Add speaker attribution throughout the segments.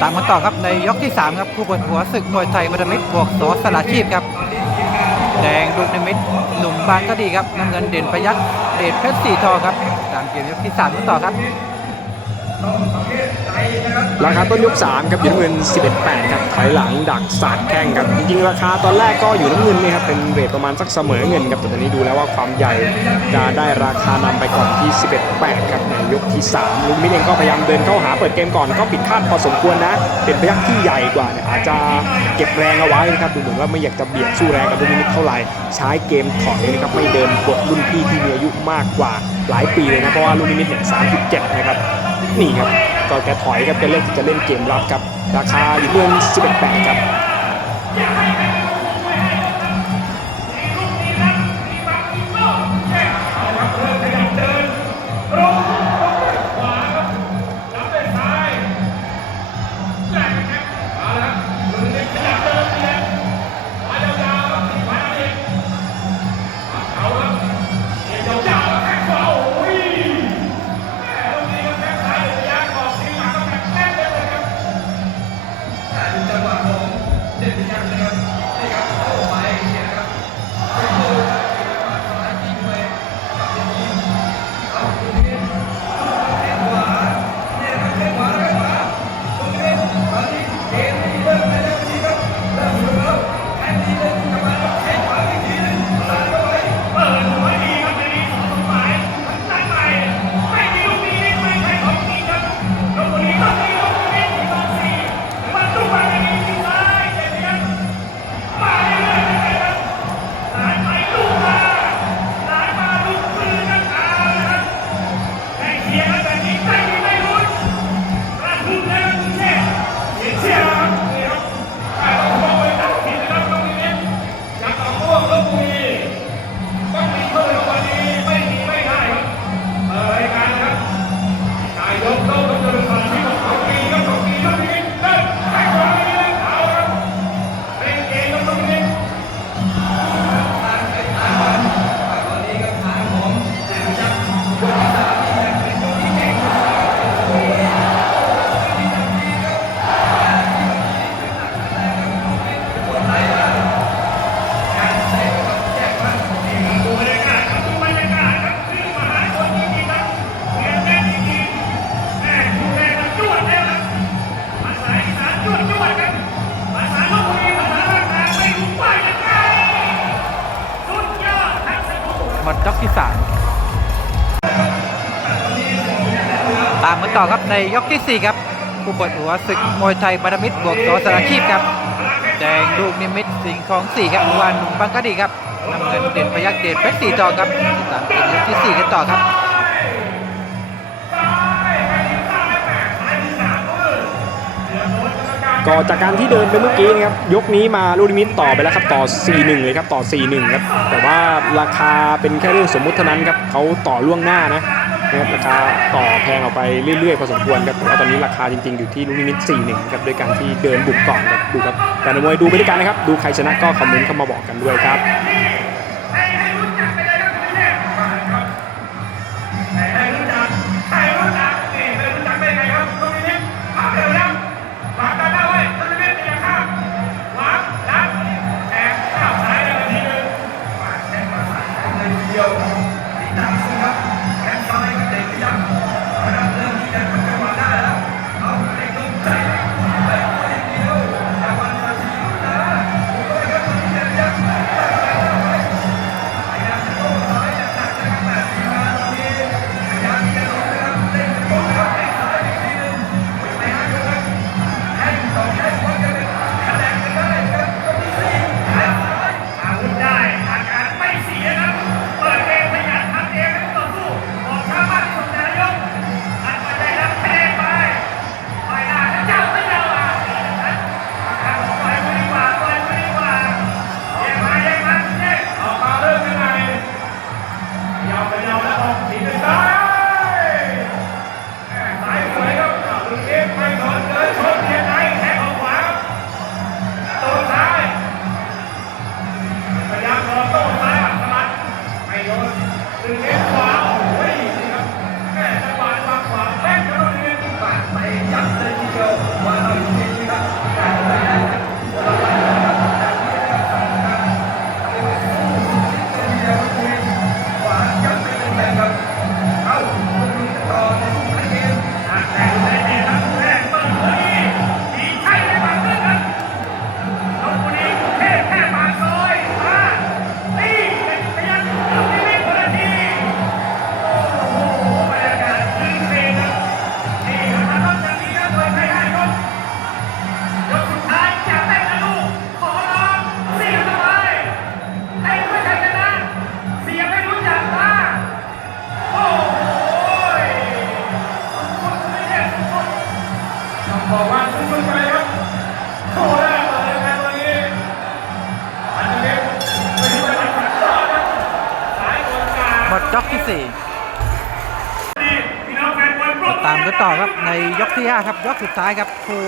Speaker 1: ตามกันต่อครับในยกที่ 3 ครับคู่เปิดหัวศึกมวยไทยมัตมิตรบวกสอสลาชีพครับ แดงลูกนิมิตหนุ่มบางก็ดีครับน้ำเงินเด่นประยักษ์เดชเพชรสีทองครับ ตามเกมยกที่3กันต่อครับ
Speaker 2: ราคาต้นยก 3 ครับอยู่น้ำเงิน 11.8 ครับถอยหลังดักสาดแข้งครับ จริงๆ ราคาตอนแรกก็อยู่น้ำเงินนี่ครับเป็นเรทประมาณสักเสมอเงินครับแต่ตอนนี้ดูแล้วว่าความใหญ่จะได้ราคานำไปก่อนที่ 11.8 ครับในยกที่ 3 ลุงมิเองก็พยายามเดินเข้าหาเปิดเกมก่อนก็ปิดคาดพอสมควรนะ เป็นพยักที่ใหญ่กว่าเนี่ยอาจจะเก็บแรงเอาไว้นะครับดูเหมือนว่าไม่อยากจะเบียดสู้แรงกับลุงมิตรเท่าไหร่ใช้เกมถอยนะครับไม่เดินบทรุ่นพี่ที่มีอายุมากกว่าหลายปีเลยนะเพราะว่าลุงนิมิตเนี่ย37นะครับนี่ครับ ก็แกถอยครับแกเล่นจะเล่นเกมรับครับ ราคาอยู่เงิน11.8 ครับ
Speaker 1: หมดยกที่3ตามกันต่อครับในยกที่ 4 ครับผู้เปิดหัวศึกมวยไทยบารมิตรบวกสอสารชีพครับ แดงลูกนิมิตสิงห์ของ4ครับวานหนุ่มบังกะดีครับน้ำเงินเด่นพยักษ์เดชเพชรสีทองครับตามเกมยกที่ 4 กันต่อครับ
Speaker 2: ก็จากการที่เดินไปเมื่อกี้นะครับยกนี้มาลูดิมิตต่อไปแล้วครับต่อ 4-1 เลยครับต่อ 4-1 ครับแต่ว่าราคาเป็นแค่เรื่องสมมุติเท่านั้นครับเขาต่อล่วงหน้านะนะครับราคาต่อแพงออกไปเรื่อยๆพอสมควรครับแต่ว่าตอนนี้ราคาจริงๆอยู่ที่ลูนิมิต 4-1 ครับด้วยการที่เดินบุกก่อนครับดูครับแต่มวยดูไปด้วยกันนะครับดูใครชนะก็คอมเมนต์เข้ามาบอกกันด้วยครับ
Speaker 1: สี่ตามกันต่อครับในยกที่ห้าครับยกสุดท้ายครับผู้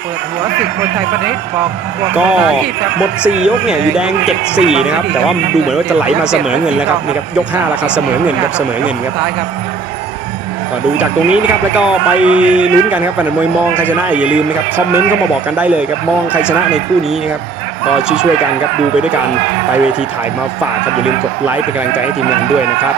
Speaker 1: เปิดหัวศึกมวยไทยประนิษบอกบวก
Speaker 3: ก็
Speaker 1: สาชีพครับ
Speaker 3: หมด 4 ยกเนี่ยอยู่แดง 7-4 นะครับ แต่ว่าดูเหมือนว่าจะไหลมาเสมอเงินแล้วครับนี่ครับยก5ราคาเสมอเงินครับเสมอเงินครับ
Speaker 1: สุดท้ายครับ
Speaker 3: ก็ดูจากตรงนี้นะครับแล้วก็ไปลุ้นกันครับแฟนมวยมองใครชนะอย่าลืมนะครับคอมเมนต์เข้ามาบอกกันได้เลยครับมองใครชนะในคู่นี้นะครับก็ช่วยๆกันครับดูไปด้วยกันไปเวทีถ่ายมาฝากครับอย่าลืมกดไลค์เป็นกำลังใจให้ทีมงานด้วยนะครับ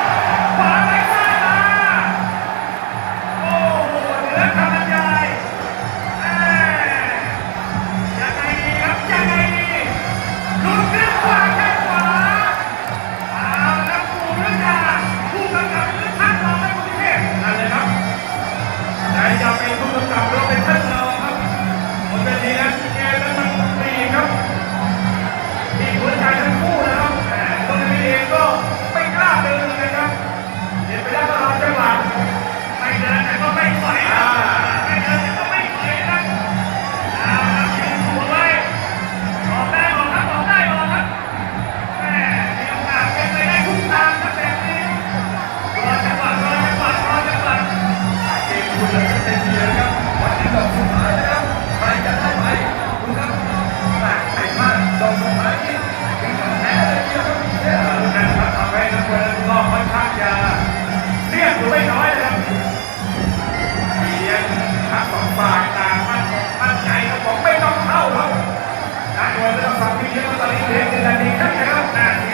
Speaker 2: อน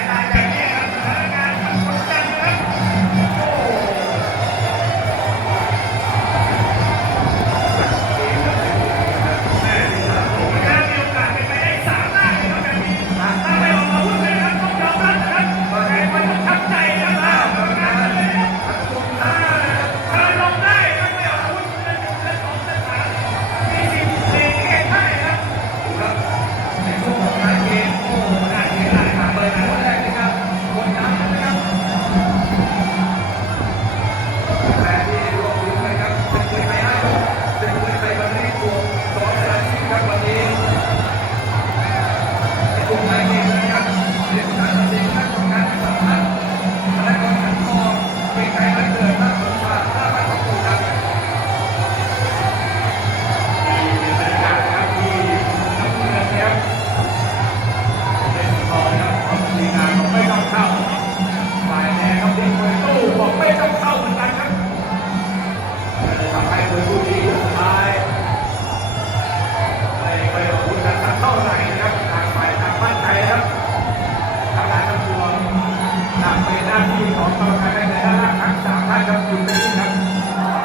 Speaker 2: กรรมการในด้านล่างทั้งสามท่านครับอยู่ในนี้ครับ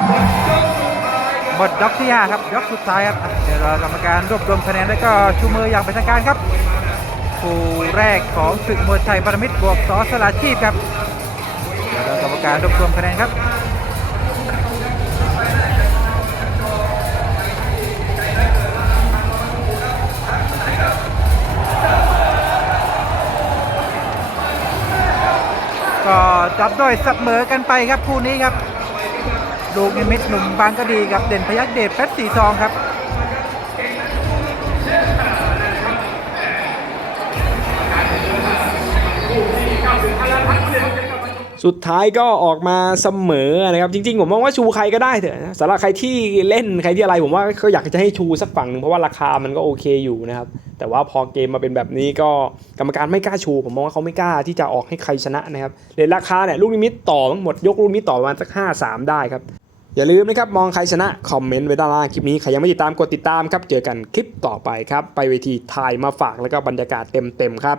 Speaker 2: หมดยกสุดท้ายครับ
Speaker 1: หมดยกที่ห้าครับยกสุดท้ายครับเดี๋ยวเรากรรมการรวบรวมคะแนนแล้วก็ชูมืออย่างเป็นทางการครับคู่แรกของศึกมวยไทยปรมิตรบวกสอสลาชีพครับเดี๋ยวเรากรรมการรวบรวมคะแนนครับ ก็จับด้วยเสมอกันไปครับคู่นี้ครับลูกนิมิตหนุ่มบางกะดีกับเด่นพยักเดชเพชรสีทองครับ
Speaker 3: สุดท้ายก็ออกมาเสมอนะครับ จริง ๆ ผมมองว่าชูใครก็ได้เถอะสำหรับใครที่เล่นใครที่อะไรผมว่าก็อยากจะให้ชูสักฝั่งหนึ่งเพราะว่าราคามันก็โอเคอยู่นะครับ แต่ว่าพอเกมมาเป็นแบบนี้ก็กรรมการไม่กล้าชู ผมมองว่าเขาไม่กล้าที่จะออกให้ใครชนะนะครับเรทราคาเนี่ยลูกนิมิตต่อทั้งหมดยกลูกนิมิตต่อประมาณสัก5 3 ได้ครับอย่าลืมนะครับ มองใครชนะ คอมเมนต์ไว้ด้านล่างคลิปนี้ ใครยังไม่ติดตามกดติดตามครับ เจอกันคลิปต่อไปครับ ไปเวทีถ่ายมาฝากแล้วก็บรรยากาศเต็มๆครับ